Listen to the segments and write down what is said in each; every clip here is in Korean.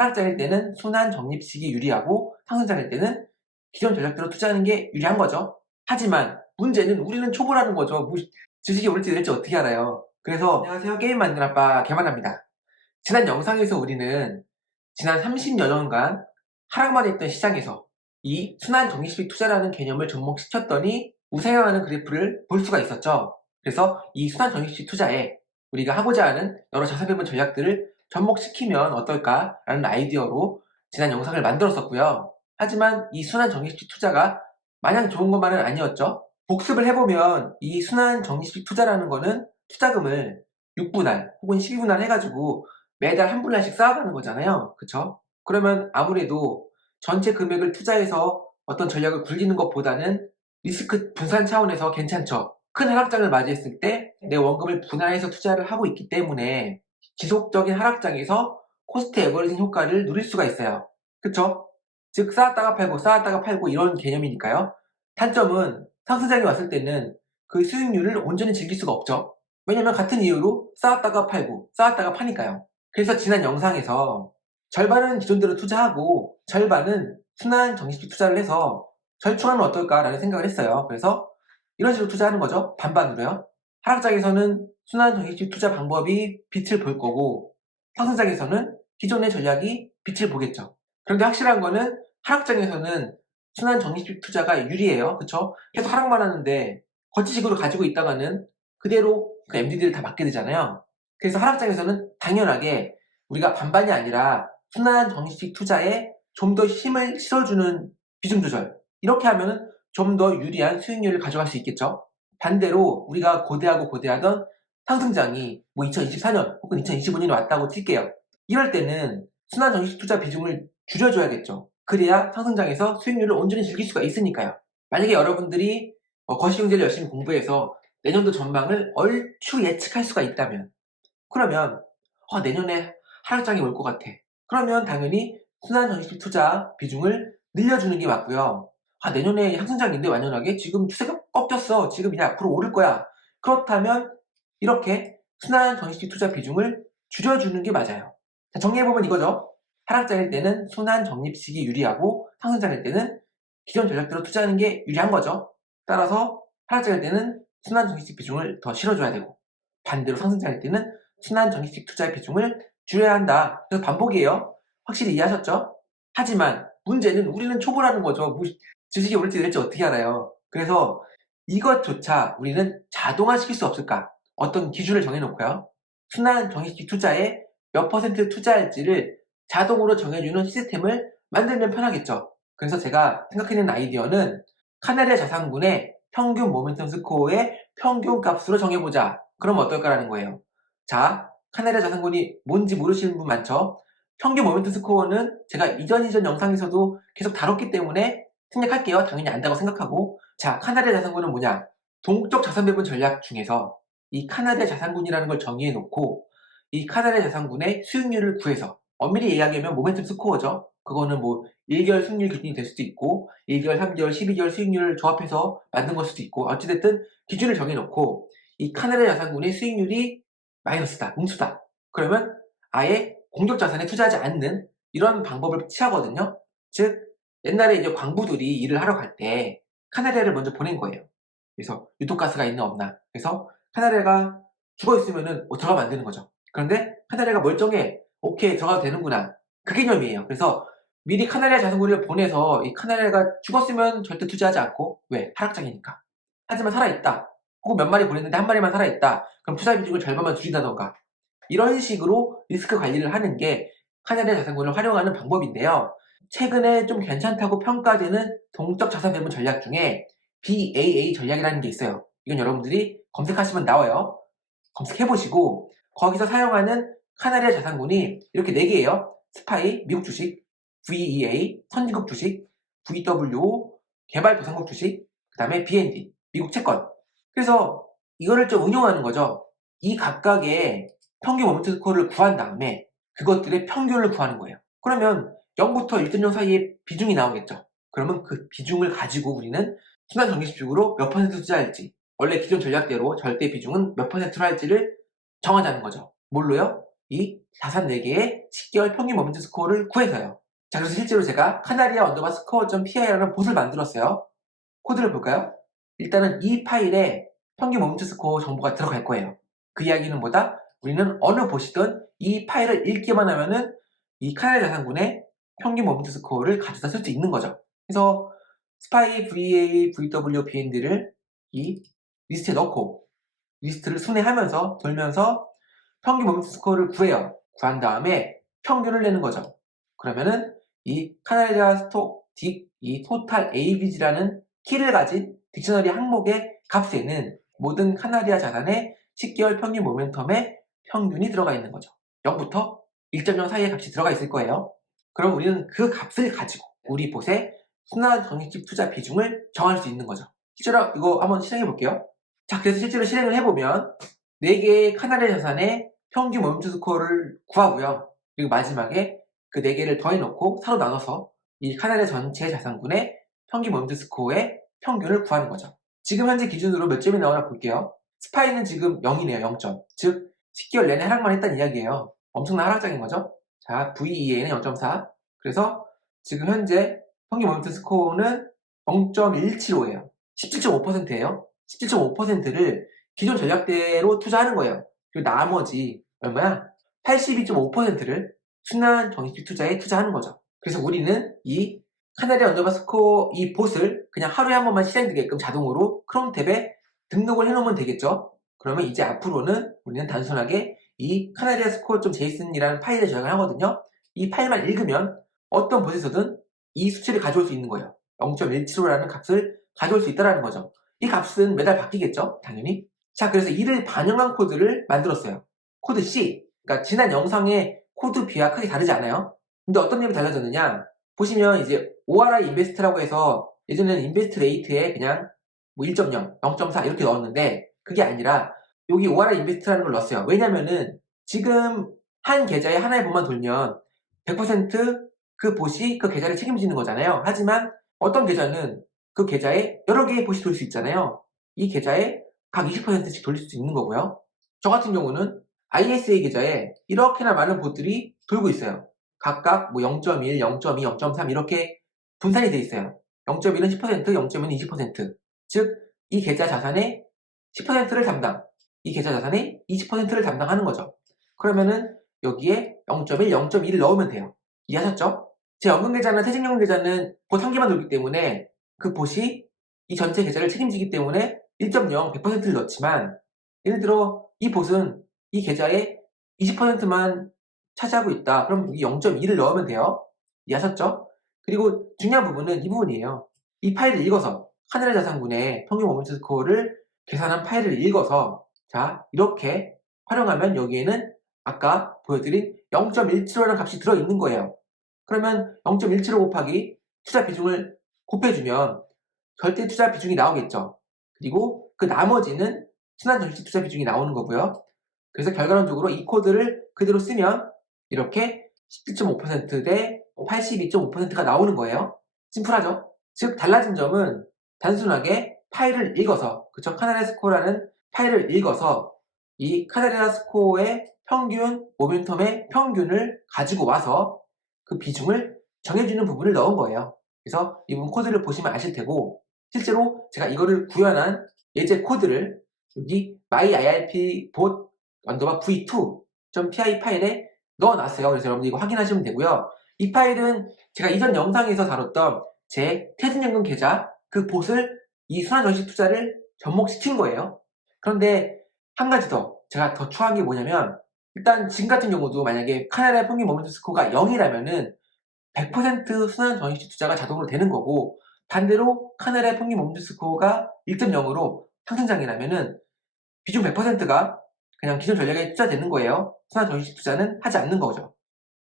하락장일 때는 순환 적립식이 유리하고 상승장일 때는 기존 전략대로 투자하는 게 유리한 거죠. 하지만 문제는 우리는 초보라는 거죠. 주식이 오를지 내릴지 어떻게 알아요. 그래서 안녕하세요, 게임 만드는 아빠 개만합니다. 지난 영상에서 우리는 지난 30여 년간 하락만 했던 시장에서 이 순환 적립식 투자라는 개념을 접목시켰더니 우상향하는 그래프를 볼 수가 있었죠. 그래서 이 순환 적립식 투자에 우리가 하고자 하는 여러 자산배분 전략들을 접목시키면 어떨까라는 아이디어로 지난 영상을 만들었었고요. 하지만 이 순환 적립식 투자가 마냥 좋은 것만은 아니었죠. 복습을 해보면 이 순환 적립식 투자라는 거는 투자금을 6분할 혹은 12분할 해가지고 매달 한 분할씩 쌓아가는 거잖아요. 그쵸? 그러면 아무래도 전체 금액을 투자해서 어떤 전략을 굴리는 것보다는 리스크 분산 차원에서 괜찮죠. 큰 하락장을 맞이했을 때 내 원금을 분할해서 투자를 하고 있기 때문에 지속적인 하락장에서 코스트 에버리징 효과를 누릴 수가 있어요. 그쵸? 즉 쌓았다가 팔고 쌓았다가 팔고 이런 개념이니까요. 단점은 상승장이 왔을 때는 그 수익률을 온전히 즐길 수가 없죠. 왜냐면 같은 이유로 쌓았다가 팔고 쌓았다가 파니까요. 그래서 지난 영상에서 절반은 기존대로 투자하고 절반은 순환 적립식 투자를 해서 절충하면 어떨까라는 생각을 했어요. 그래서 이런 식으로 투자하는 거죠. 반반으로요. 하락장에서는 순환 적립식 투자 방법이 빛을 볼 거고 상승장에서는 기존의 전략이 빛을 보겠죠. 그런데 확실한 거는 하락장에서는 순환 적립식 투자가 유리해요. 그쵸? 계속 하락만 하는데 거치식으로 가지고 있다가는 그대로 그 MDD를 다 맞게 되잖아요. 그래서 하락장에서는 당연하게 우리가 반반이 아니라 순환 적립식 투자에 좀 더 힘을 실어주는 비중 조절, 이렇게 하면 좀 더 유리한 수익률을 가져갈 수 있겠죠. 반대로 우리가 고대하던 상승장이 뭐 2024년 혹은 2025년에 왔다고 칠게요. 이럴 때는 순환 적립식 투자 비중을 줄여줘야겠죠. 그래야 상승장에서 수익률을 온전히 즐길 수가 있으니까요. 만약에 여러분들이 거시경제를 열심히 공부해서 내년도 전망을 얼추 예측할 수가 있다면, 그러면 내년에 하락장이 올 것 같아. 그러면 당연히 순환 적립식 투자 비중을 늘려주는 게 맞고요. 내년에 상승장인데 완연하게 지금 추세가 꺾였어. 지금 이제 앞으로 오를 거야. 그렇다면 이렇게 순환 적립식 투자 비중을 줄여주는 게 맞아요. 자, 정리해보면 이거죠. 하락장일 때는 순환 적립식이 유리하고 상승장일 때는 기존 전략대로 투자하는 게 유리한 거죠. 따라서 하락장일 때는 순환 적립식 비중을 더 실어줘야 되고, 반대로 상승장일 때는 순환 적립식 투자의 비중을 줄여야 한다. 그래서 반복이에요. 확실히 이해하셨죠? 하지만 문제는 우리는 초보라는 거죠. 주식이 오를지 내릴지 어떻게 알아요? 그래서 이것조차 우리는 자동화시킬 수 없을까? 어떤 기준을 정해놓고요. 순환 적립식 투자에 몇 퍼센트 투자할지를 자동으로 정해주는 시스템을 만들면 편하겠죠. 그래서 제가 생각해낸 아이디어는 카나리아 자산군의 평균 모멘텀 스코어의 평균 값으로 정해보자. 그러면 어떨까라는 거예요. 자, 카나리아 자산군이 뭔지 모르시는 분 많죠? 평균 모멘텀 스코어는 제가 이전 영상에서도 계속 다뤘기 때문에 생략할게요. 당연히 안다고 생각하고. 자, 카나리아 자산군은 뭐냐? 동적 자산 배분 전략 중에서 이 카나리아 자산군이라는 걸 정의해 놓고 이 카나리아 자산군의 수익률을 구해서, 엄밀히 이야기하면 모멘텀 스코어죠. 그거는 뭐 1개월 수익률 기준이 될 수도 있고 1개월, 3개월, 12개월 수익률을 조합해서 만든 걸 수도 있고, 어찌됐든 기준을 정해 놓고 이 카나리아 자산군의 수익률이 마이너스다, 음수다. 그러면 아예 공적 자산에 투자하지 않는 이런 방법을 취하거든요. 즉 옛날에 이제 광부들이 일을 하러 갈 때 카나리아를 먼저 보낸 거예요. 그래서 유독가스가 있나 없나. 그래서 카나리아가 죽어 있으면은 들어가면 안 되는 거죠. 그런데 카나리아가 멀쩡해. 오케이, 들어가도 되는구나. 그 개념이에요. 그래서 미리 카나리아 자산군을 보내서 이 카나리아가 죽었으면 절대 투자하지 않고, 왜? 하락장이니까. 하지만 살아있다. 혹은 몇 마리 보냈는데 한 마리만 살아있다. 그럼 투자 비중을 절반만 줄인다던가. 이런 식으로 리스크 관리를 하는 게 카나리아 자산군을 활용하는 방법인데요. 최근에 좀 괜찮다고 평가되는 동적 자산 배분 전략 중에 BAA 전략이라는 게 있어요. 이건 여러분들이 검색하시면 나와요. 검색해보시고 거기서 사용하는 카나리아 자산군이 이렇게 4개예요. 스파이, 미국 주식, VEA, 선진국 주식, VWO, 개발도상국 주식, 그 다음에 BND, 미국 채권. 그래서 이거를 좀 응용하는 거죠. 이 각각의 평균 모멘텀 스코어를 구한 다음에 그것들의 평균을 구하는 거예요. 그러면 0부터 1.0 사이에 비중이 나오겠죠. 그러면 그 비중을 가지고 우리는 순환 적립식으로 몇 퍼센트 투자할지, 원래 기존 전략대로 절대 비중은 몇 퍼센트로 할지를 정하자는 거죠. 뭘로요? 이 자산 4개의 10개월 평균 모멘텀 스코어를 구해서요. 자, 그래서 실제로 제가 카나리아 언더바 스코어.pi라는 봇을 만들었어요. 코드를 볼까요? 일단은 이 파일에 평균 모멘텀 스코어 정보가 들어갈 거예요. 그 이야기는 뭐다? 우리는 어느 봇이든 이 파일을 읽기만 하면은 이 카나리아 자산군의 평균 모멘텀 스코어를 가져다 쓸 수 있는 거죠. 그래서 스파이 VA, VW, BND를 이 리스트에 넣고 리스트를 순회하면서 돌면서 평균 모멘텀 스코어를 구해요. 구한 다음에 평균을 내는 거죠. 그러면은 이 카나리아 이 토탈 ABG라는 키를 가진 딕셔너리 항목의 값에는 모든 카나리아 자산의 10개월 평균 모멘텀의 평균이 들어가 있는 거죠. 0부터 1.0 사이의 값이 들어가 있을 거예요. 그럼 우리는 그 값을 가지고 우리 봇의 순환 적립식 투자 비중을 정할 수 있는 거죠. 실제로 이거 한번 실행해 볼게요. 자, 그래서 실제로 실행을 해보면 4개의 카나리아 자산의 평균 모멘텀 스코어를 구하고요. 그리고 마지막에 그 4개를 더해놓고 서로 나눠서 이 카나리아 전체 자산군의 평균 모멘텀 스코어의 평균을 구하는 거죠. 지금 현재 기준으로 몇 점이 나오나 볼게요. 스파이는 지금 0이네요. 0점. 즉 10개월 내내 하락만 했다는 이야기예요. 엄청난 하락장인 거죠. 자, VEA는 0.4. 그래서 지금 현재 평균 모멘텀 스코어는 0.175예요. 17.5%예요. 17.5%를 기존 전략대로 투자하는 거예요. 그리고 나머지 얼마야? 82.5%를 순환 적립식 투자에 투자하는 거죠. 그래서 우리는 이 카나리아 언더바 스코어 이 봇을 그냥 하루에 한 번만 실행되게끔 자동으로 크롬 탭에 등록을 해놓으면 되겠죠. 그러면 이제 앞으로는 우리는 단순하게 이 카나리아 스코어.json이라는 파일을 저장을 하거든요. 이 파일만 읽으면 어떤 봇에서든 이 수치를 가져올 수 있는 거예요. 0.175라는 값을 가져올 수 있다는 거죠. 이 값은 매달 바뀌겠죠? 당연히. 자, 그래서 이를 반영한 코드를 만들었어요. 코드 C. 그러니까 지난 영상의 코드 B와 크게 다르지 않아요? 근데 어떤 점이 달라졌느냐? 보시면 이제 ORI 인베스트라고 해서 예전에는 인베스트 레이트에 그냥 뭐 1.0, 0.4 이렇게 넣었는데 그게 아니라 여기 ORI 인베스트라는 걸 넣었어요. 왜냐면은 지금 한 계좌에 하나의 봇만 돌면 100%그 봇이 그 계좌를 책임지는 거잖아요. 하지만 어떤 계좌는 그 계좌에 여러 개의 봇이 돌 수 있잖아요. 이 계좌에 각 20%씩 돌릴 수 있는 거고요. 저 같은 경우는 ISA 계좌에 이렇게나 많은 봇들이 돌고 있어요. 각각 뭐 0.1, 0.2, 0.3 이렇게 분산이 돼 있어요. 0.1은 10%, 0.2는 20%. 즉, 이 계좌 자산의 10%를 담당, 이 계좌 자산의 20%를 담당하는 거죠. 그러면은 여기에 0.1, 0.2를 넣으면 돼요. 이해하셨죠? 제 연금 계좌나 퇴직연금 계좌는 봇 한 개만 돌기 때문에 그 봇이 이 전체 계좌를 책임지기 때문에 1.0, 100%를 넣지만 예를 들어 이 봇은 이 계좌의 20%만 차지하고 있다. 그럼 여기 0.2를 넣으면 돼요. 이해하셨죠? 그리고 중요한 부분은 이 부분이에요. 이 파일을 읽어서 카나리아 자산군의 평균 모멘텀 스코어를 계산한 파일을 읽어서 자 이렇게 활용하면 여기에는 아까 보여드린 0.175라는 값이 들어있는 거예요. 그러면 0.175 곱하기 투자 비중을 곱해주면 절대 투자 비중이 나오겠죠. 그리고 그 나머지는 순환 전시 투자 비중이 나오는 거고요. 그래서 결과론적으로 이 코드를 그대로 쓰면 이렇게 17.5%대 82.5%가 나오는 거예요. 심플하죠? 즉 달라진 점은 단순하게 파일을 읽어서 그쵸? 카나리아 스코어라는 파일을 읽어서 이 카나리아 스코어의 평균, 모멘텀의 평균을 가지고 와서 그 비중을 정해주는 부분을 넣은 거예요. 그래서 이 부분 코드를 보시면 아실 테고 실제로 제가 이거를 구현한 예제 코드를 여기 myirpbot v2.py 파일에 넣어놨어요. 그래서 여러분들 이거 확인하시면 되고요. 이 파일은 제가 이전 영상에서 다뤘던 제 퇴직연금 계좌 그 봇을 이 순환정식 투자를 접목시킨 거예요. 그런데 한 가지 더 제가 더 추가한 게 뭐냐면 일단 지금 같은 경우도 만약에 카나리아 평균 모멘텀 스코어가 0이라면은 100% 순환정식 투자가 자동으로 되는 거고 반대로 카나리아 평균 모멘텀 스코어가 1.0으로 상승장이라면은 비중 100%가 그냥 기존 전략에 투자되는 거예요. 순환정식 투자는 하지 않는 거죠.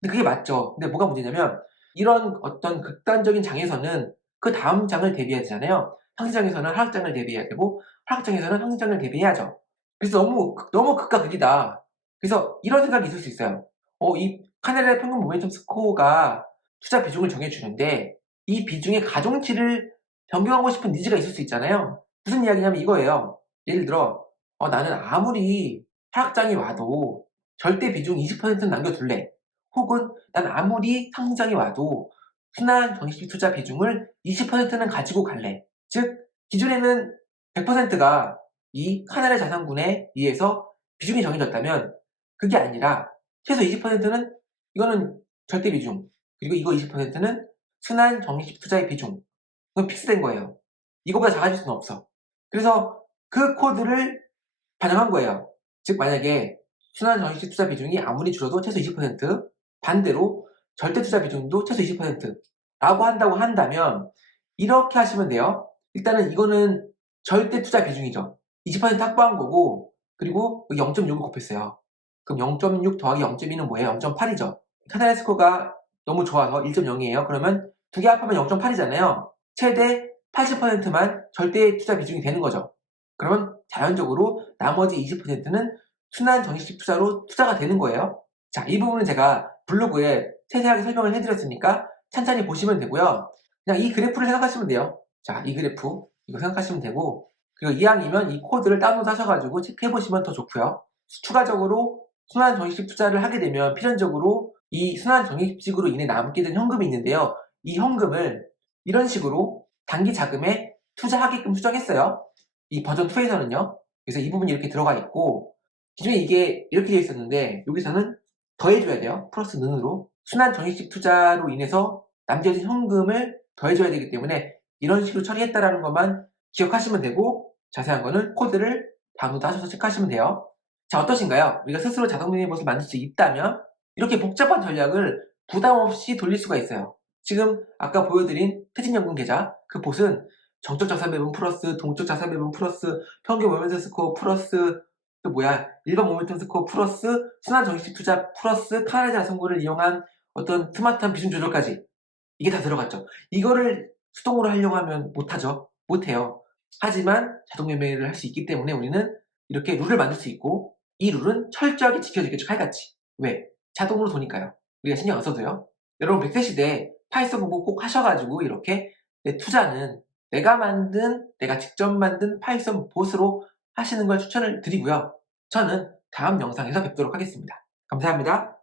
근데 그게 맞죠. 근데 뭐가 문제냐면 이런 어떤 극단적인 장에서는 그 다음 장을 대비해야 되잖아요. 상승장에서는 하락장을 대비해야 되고 하락장에서는 상승장을 대비해야죠. 그래서 너무 극과 극이다. 그래서 이런 생각이 있을 수 있어요. 이 카나리아 평균 모멘텀 스코어가 투자 비중을 정해주는데 이 비중의 가중치를 변경하고 싶은 니즈가 있을 수 있잖아요. 무슨 이야기냐면 이거예요. 예를 들어 나는 아무리 하락장이 와도 절대 비중 20%는 남겨둘래. 혹은 난 아무리 상승장이 와도 순환 적립식 투자 비중을 20%는 가지고 갈래. 즉 기존에는 100%가 이 카나라 자산군에 의해서 비중이 정해졌다면 그게 아니라 최소 20%는 이거는 절대 비중, 그리고 이거 20%는 순환 적립식 투자의 비중. 그건 픽스된 거예요. 이거보다 작아질 수는 없어. 그래서 그 코드를 반영한 거예요. 즉 만약에 순환 적립식 투자 비중이 아무리 줄어도 최소 20%, 반대로 절대 투자 비중도 최소 20%라고 한다고 한다면 이렇게 하시면 돼요. 일단은 이거는 절대 투자 비중이죠. 20% 확보한 거고, 그리고 0.6을 곱했어요. 그럼 0.6 더하기 0.2는 뭐예요? 0.8이죠. 카나리 스코어가 너무 좋아서 1.0이에요. 그러면 두 개 합하면 0.8이잖아요. 최대 80%만 절대 투자 비중이 되는 거죠. 그러면 자연적으로 나머지 20%는 순환 적립식 투자로 투자가 되는 거예요. 자, 이 부분은 제가 블로그에 세세하게 설명을 해드렸으니까 천천히 보시면 되고요. 그냥 이 그래프를 생각하시면 돼요. 자, 이 그래프 이거 생각하시면 되고, 그리고 이왕이면 이 코드를 다운로드 하셔가지고 체크해 보시면 더 좋고요. 추가적으로 순환 적립식 투자를 하게 되면 필연적으로 이 순환 적립식으로 인해 남게 된 현금이 있는데요. 이 현금을 이런 식으로 단기 자금에 투자하게끔 수정했어요. 이 버전 2에서는요. 그래서 이 부분이 이렇게 들어가 있고, 기존에 이게 이렇게 되어 있었는데 여기서는 더해줘야 돼요. 플러스 는으로. 순환 적립식 투자로 인해서 남겨진 현금을 더해줘야 되기 때문에 이런 식으로 처리했다라는 것만 기억하시면 되고, 자세한 거는 코드를 다운로드 하셔서 체크하시면 돼요. 자, 어떠신가요? 우리가 스스로 자동 매매봇을 만들 수 있다면 이렇게 복잡한 전략을 부담 없이 돌릴 수가 있어요. 지금 아까 보여드린 퇴직연금 계좌, 그 봇은 정적 자산 배분 플러스 동적 자산 배분 플러스 평균 모멘텀 스코어 플러스 또 뭐야 일반 모멘텀 스코어 플러스 순환 적립식 투자 플러스 카나다 자산고를 이용한 어떤 스마트한 비중 조절까지 이게 다 들어갔죠. 이거를 수동으로 하려고 하면 못하죠. 못해요. 하지만 자동 매매를 할 수 있기 때문에 우리는 이렇게 룰을 만들 수 있고, 이 룰은 철저하게 지켜지겠죠. 칼같이. 왜? 자동으로 도니까요. 우리가 신경 안 써도요. 여러분 100세 시대에 파이썬 공부 꼭 하셔가지고 이렇게 내 투자는 내가 직접 만든 파이썬 봇으로 하시는 걸 추천을 드리고요. 저는 다음 영상에서 뵙도록 하겠습니다. 감사합니다.